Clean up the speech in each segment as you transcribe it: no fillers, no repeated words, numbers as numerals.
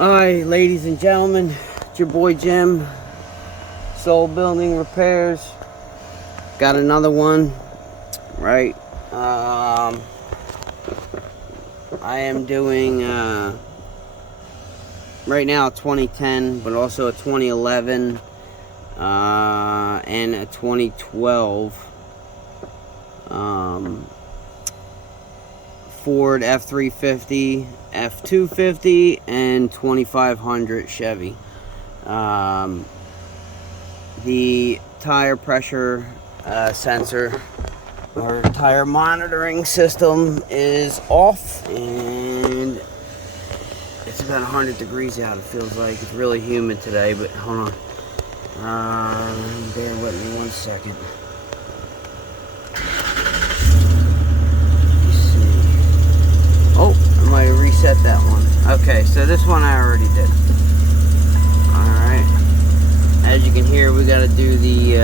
Alright, ladies and gentlemen, it's your boy Jim, Soul Building Repairs. Got another one, right? I am doing right now a 2010, but also a 2011 and a 2012 Ford F350, F250, and 2500 Chevy. The tire pressure sensor or tire monitoring system is off, and it's about 100 degrees out. It feels like it's really humid today, but hold on. Bear with me 1 second. Oh, I might have reset that one. Okay, so this one I already did. Alright. As you can hear, we gotta do the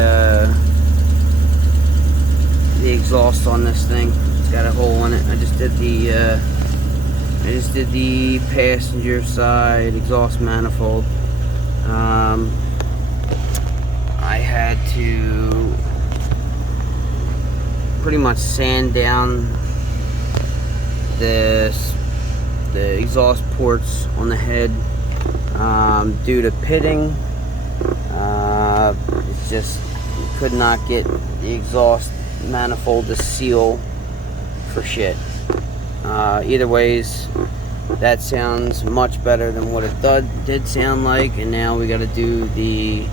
exhaust on this thing. It's got a hole in it. I just did the passenger side exhaust manifold. I had to pretty much sand down the exhaust ports on the head due to pitting. It's just, you could not get the exhaust manifold to seal for shit. Either ways, that sounds much better than what it did sound like, and now we got to do the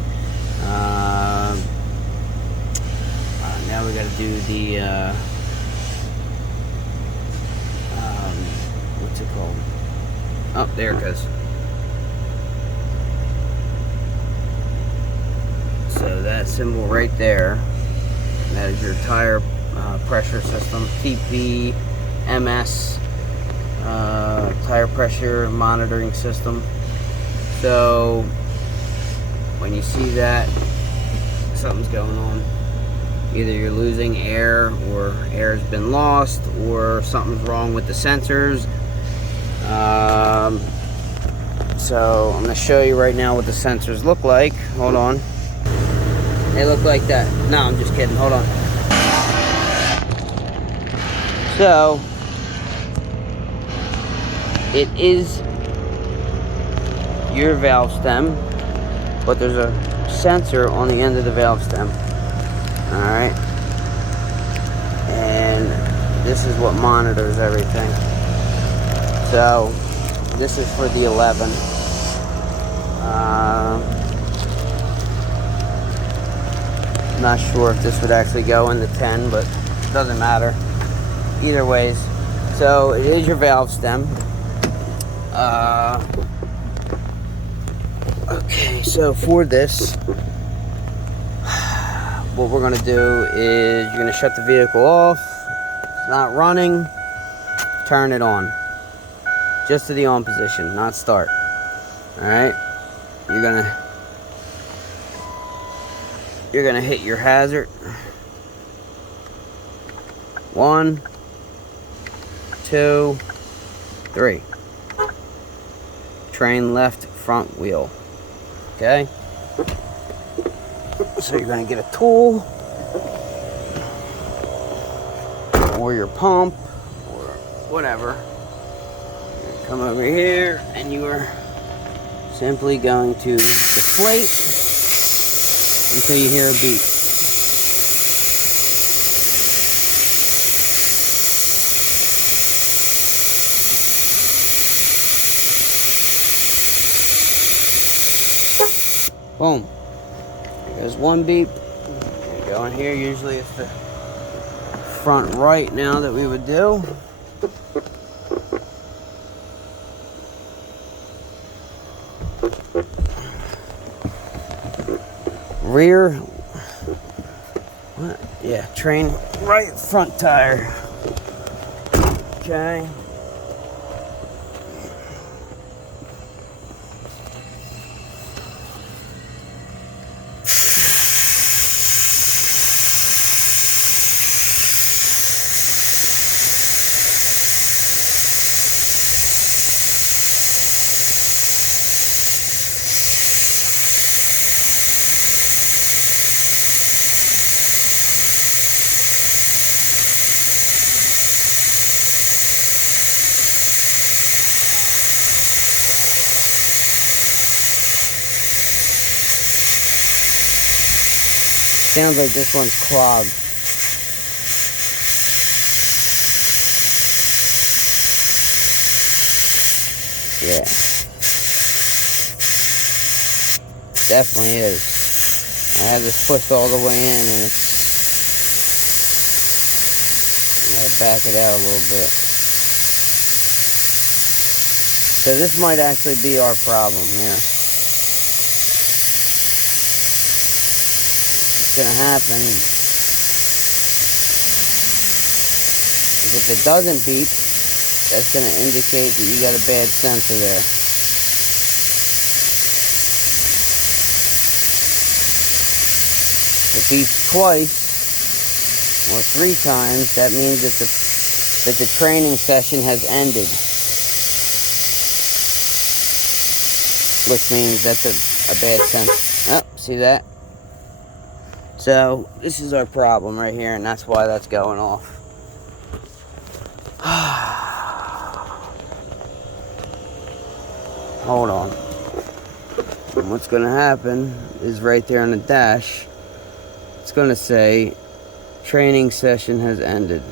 what's it called? Oh, there it goes. So that symbol right there, that is your tire pressure system, tpms, tire pressure monitoring system. So when you see that, something's going on. Either you're losing air, or air's been lost, or something's wrong with the sensors. So I'm going to show you right now what the sensors look like. Hold on. They look like that. No, I'm just kidding. Hold on. So it is your valve stem, but there's a sensor on the end of the valve stem. Alright, and this is what monitors everything. So this is for the 11. Not sure if this would actually go in the 10, but it doesn't matter either ways. So it is your valve stem. Okay, so for this, what we're going to do is you're going to shut the vehicle off. It's not running. Turn it on. Just to the on position, not start. Alright? You're going to hit your hazard. 1, 2, 3. Train left front wheel. Okay? So you're going to get a tool, or your pump, or whatever. Come over here, and you are simply going to deflate until you hear a beep. Boom. There's one beep. There you go in here. Usually it's the front right now that we would do. Rear. What? Yeah, train right front tire. Okay. Sounds like this one's clogged. Yeah. Definitely is. I have this pushed all the way in and it's... I'm gonna back it out a little bit. So this might actually be our problem here. What's gonna happen is if it doesn't beep, that's gonna indicate that you got a bad sensor there. If it beeps twice or 3 times, that means that the training session has ended. Which means that's a bad sensor. Oh, see that? So, this is our problem right here, and that's why that's going off. Hold on. And what's going to happen is right there on the dash, it's going to say, training session has ended.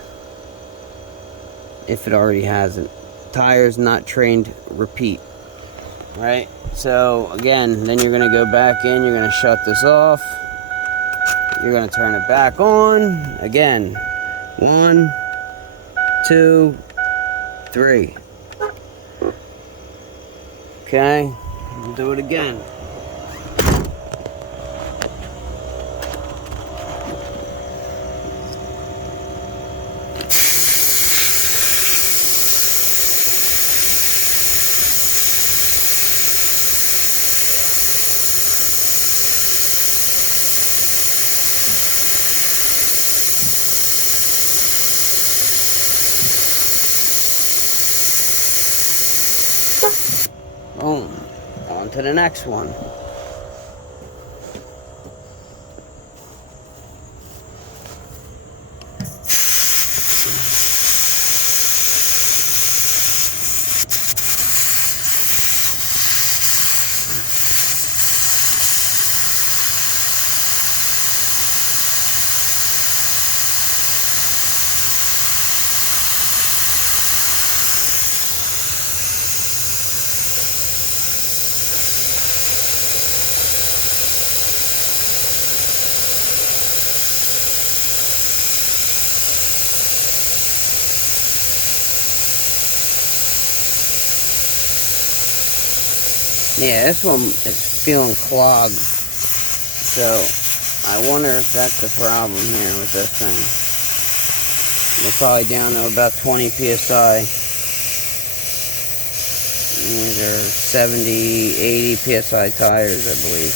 If it already hasn't. Tires not trained, repeat. Right? So, again, then you're going to go back in, you're going to shut this off. You're going to turn it back on. Again. 1, 2, 3. Okay? We'll do it again. Boom. On to the next one. Yeah, this one is feeling clogged. So, I wonder if that's the problem here with this thing. We're probably down to about 20 psi. These are 70, 80 psi tires, I believe.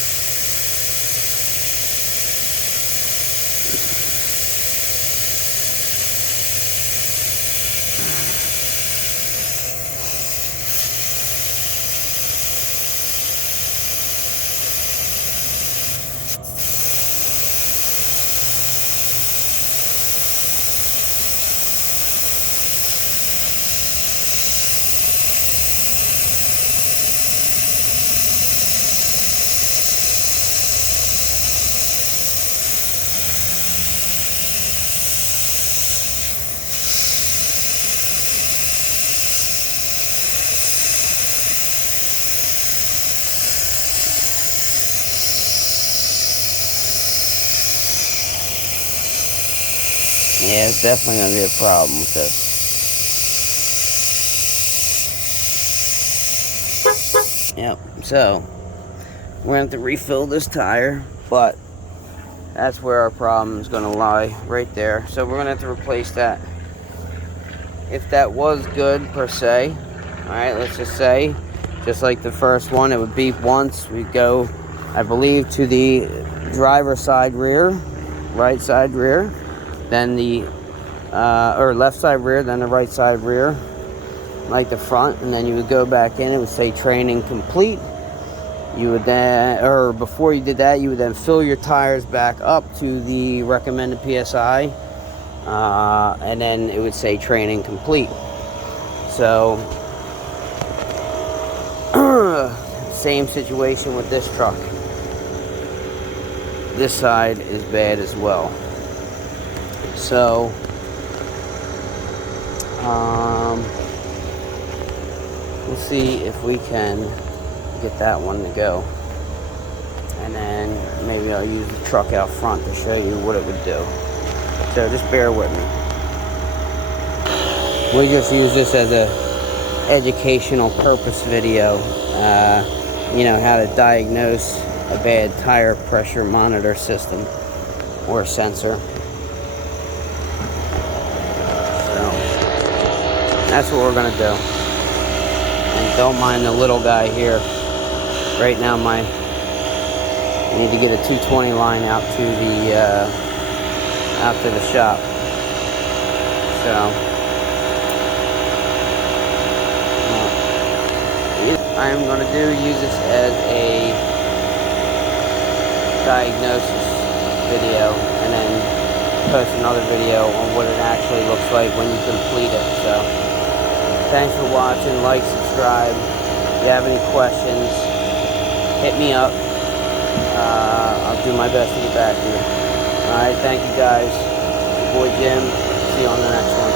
Yeah, it's definitely going to be a problem with this. Yep, so we're going to have to refill this tire, but that's where our problem is going to lie, right there. So we're going to have to replace that. If that was good, per se, alright, let's just say, just like the first one, it would beep once. We'd go, I believe, to the driver's side rear, right side rear, then the or left side rear, then the right side rear, like the front, and then you would go back in. It would say training complete. You would then, or before you did that, you would then fill your tires back up to the recommended PSI, and then it would say training complete. So same situation with this truck. this side is bad as well. So we'll see if we can get that one to go, and then maybe I'll use the truck out front to show you what it would do. So just bear with me. We just use this as a educational purpose video, you know, how to diagnose a bad tire pressure monitor system or sensor. So that's what we're gonna do. And don't mind the little guy here. Right now I need to get a 220 line out to the shop. So I'm going to use this as a diagnosis video, and then post another video on what it actually looks like when you complete it. So thanks for watching. Like, subscribe. If you have any questions, hit me up. I'll do my best to get back to you. Alright, thank you guys. Your boy Jim. See you on the next one.